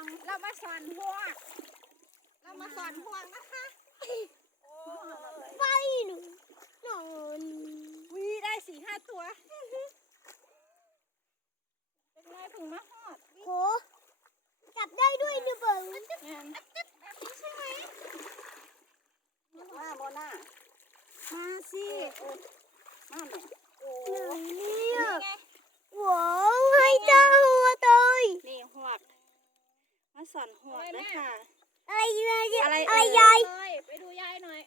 งเรามาสอนห่วงนะคะไปหนูนอน วีได้4-5 ตัวเป็นไงถึงมาฮอด โหจับได้ด้วยนี่เบิ่ง งานแบบนี้ใช่ไหมมาโบน่ามาสิมาหน่อยโอ้ ไหนเนี่ย ไง ว้าวให้เจ้าหัวเตย นี่หวกมาสอนหวกด้วยค่ะ อะไรยาย อะไร อะไรยาย ไปดูยายหน่อย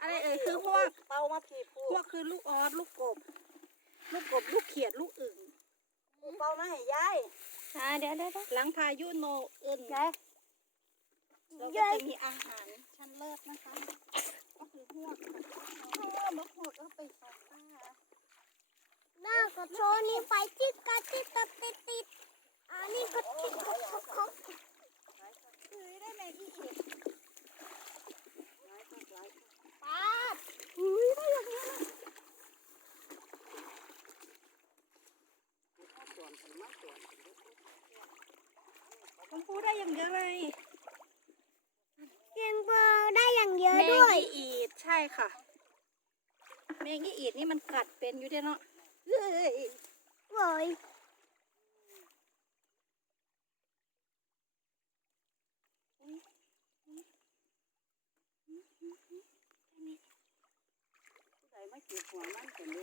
อะไรคือหวกเป่ามาผีพูหวกคือลูกออสลูกกบ ลูกเขียด ลูกอึ่งเป่ามาให้ยายเดี๋ยวหลังพายุโนอื่นเราก็จะมีอาหารชั้นเลิศนะคะ ก็คือหวกค่ะมาหวกก็ไปซอสต้า หน้าก็โชว์นี่ไปจิ๊กกัดจิ๊กตัดติดอันนี้ก็จิ๊กกัดเขา คือได้แม่อีกป้าดอุ้ยได้อย่างนี้คุณพูดได้อย่างเยอะเลย เพียงเบอร์ได้อย่างเยอะ แมง ด้วย อีอีดใช่ค่ะ แมงอีอีดนี่มันกัดเป็นอยู่เด้เนาะเอ้ย โว้ย ใส่มาเก็บหัวมันกันดิ